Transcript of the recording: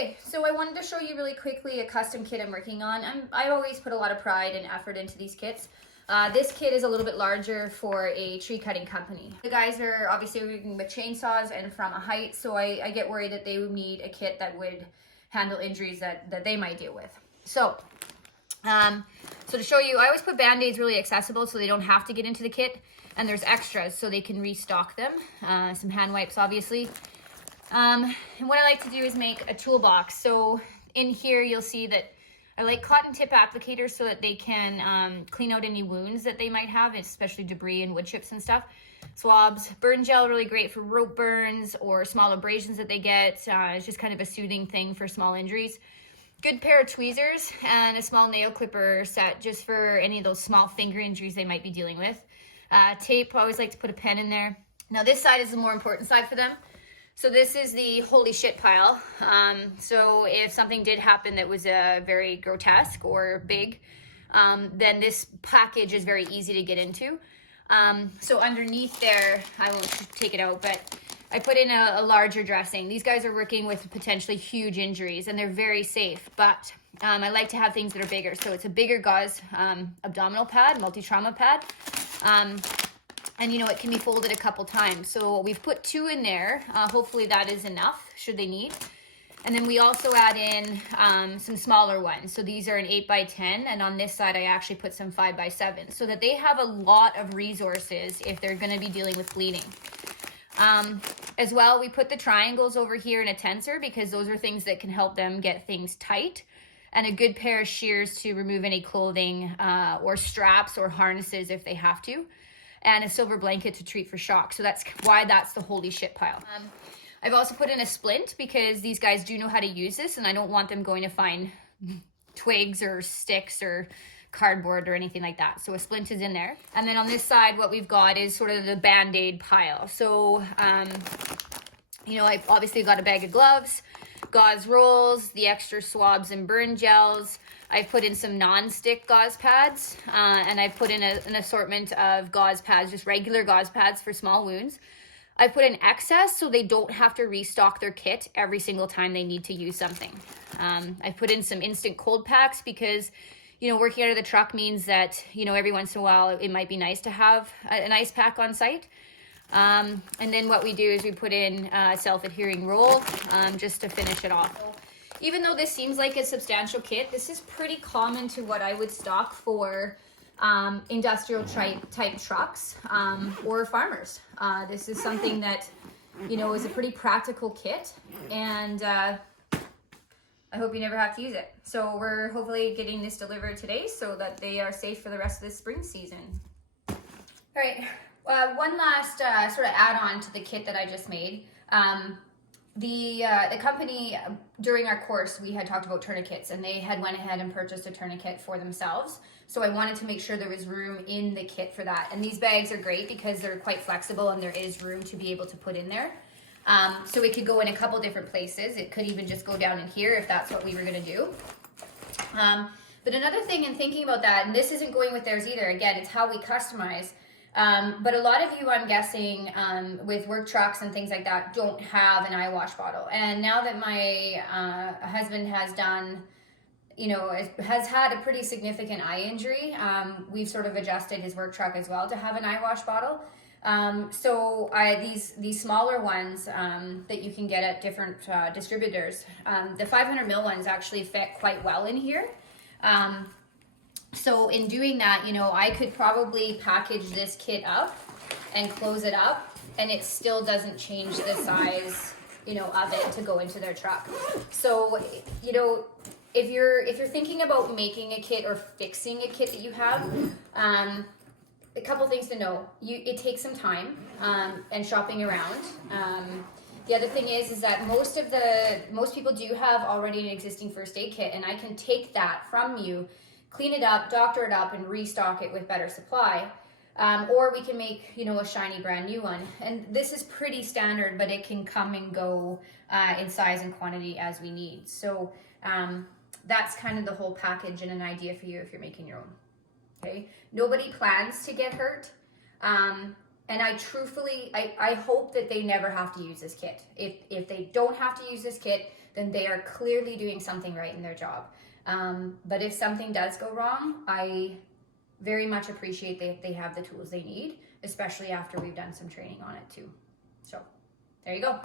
Okay, so I wanted to show you really quickly a custom kit I'm working on. I always put a lot of pride and effort into these kits. This kit is a little bit larger for a tree cutting company. The guys are obviously working with chainsaws and from a height, so I get worried that they would need a kit that would handle injuries that they might deal with. So to show you, I always put Band-Aids really accessible so they don't have to get into the kit, and there's extras so they can restock them. Some hand wipes, obviously. And what I like to do is make a toolbox. So in here, you'll see that I like cotton tip applicators so that they can clean out any wounds that they might have, especially debris and wood chips and stuff. Swabs, burn gel, really great for rope burns or small abrasions that they get. It's just kind of a soothing thing for small injuries. Good pair of tweezers and a small nail clipper set just for any of those small finger injuries they might be dealing with. Tape, I always like to put a pen in there. Now this side is the more important side for them. So this is the holy shit pile. So if something did happen that was very grotesque or big, then this package is very easy to get into. So underneath there, I won't take it out, but I put in a larger dressing. These guys are working with potentially huge injuries and they're very safe, but I like to have things that are bigger. So it's a bigger gauze abdominal pad, multi-trauma pad. And you know, it can be folded a couple times. So we've put 2 in there. Hopefully that is enough, should they need. And then we also add in some smaller ones. So these are an 8x10, and on this side I actually put some 5x7, so that they have a lot of resources if they're gonna be dealing with bleeding. As well, we put the triangles over here in a tensor because those are things that can help them get things tight. And a good pair of shears to remove any clothing or straps or harnesses if they have to. And a silver blanket to treat for shock. So that's why that's the holy shit pile. I've also put in a splint because these guys do know how to use this, and I don't want them going to find twigs or sticks or cardboard or anything like that. So a splint is in there. And then on this side, what we've got is sort of the Band-Aid pile. So, you know, I've obviously got a bag of gloves, gauze rolls, the extra swabs and burn gels. I've put in some non-stick gauze pads, and I've put in an assortment of gauze pads, just regular gauze pads for small wounds. I put in excess so they don't have to restock their kit every single time they need to use something. I put in some instant cold packs because, you know, working out of the truck means that, you know, every once in a while it might be nice to have an ice pack on site. And then what we do is we put in a self-adhering roll just to finish it off. Even though this seems like a substantial kit, this is pretty common to what I would stock for industrial type trucks or farmers. This is something that, you know, is a pretty practical kit, and I hope you never have to use it. So we're hopefully getting this delivered today so that they are safe for the rest of the spring season. All right, one last sort of add-on to the kit that I just made. The company, during our course, we had talked about tourniquets, and they had went ahead and purchased a tourniquet for themselves. So I wanted to make sure there was room in the kit for that. And these bags are great because they're quite flexible and there is room to be able to put in there. So it could go in a couple different places. It could even just go down in here if that's what we were gonna do. But another thing in thinking about that, and this isn't going with theirs either, again, it's how we customize. But a lot of you, I'm guessing, with work trucks and things like that, don't have an eye wash bottle. And now that my husband has done, you know, has had a pretty significant eye injury, we've sort of adjusted his work truck as well to have an eye wash bottle. So these smaller ones that you can get at different distributors, the 500 ml ones actually fit quite well in here. So in doing that, you know, I could probably package this kit up and close it up, and it still doesn't change the size, you know, of it to go into their truck. So, you know, if you're thinking about making a kit or fixing a kit that you have, a couple things to know. It takes some time and shopping around. The other thing is that most people do have already an existing first aid kit, and I can take that from you, clean it up, doctor it up, and restock it with better supply. Or we can make, you know, a shiny brand new one. And this is pretty standard, but it can come and go in size and quantity as we need. So that's kind of the whole package and an idea for you if you're making your own. Okay, nobody plans to get hurt. And I truthfully, I hope that they never have to use this kit. If they don't have to use this kit, then they are clearly doing something right in their job. But if something does go wrong, I very much appreciate that they have the tools they need, especially after we've done some training on it too. So there you go.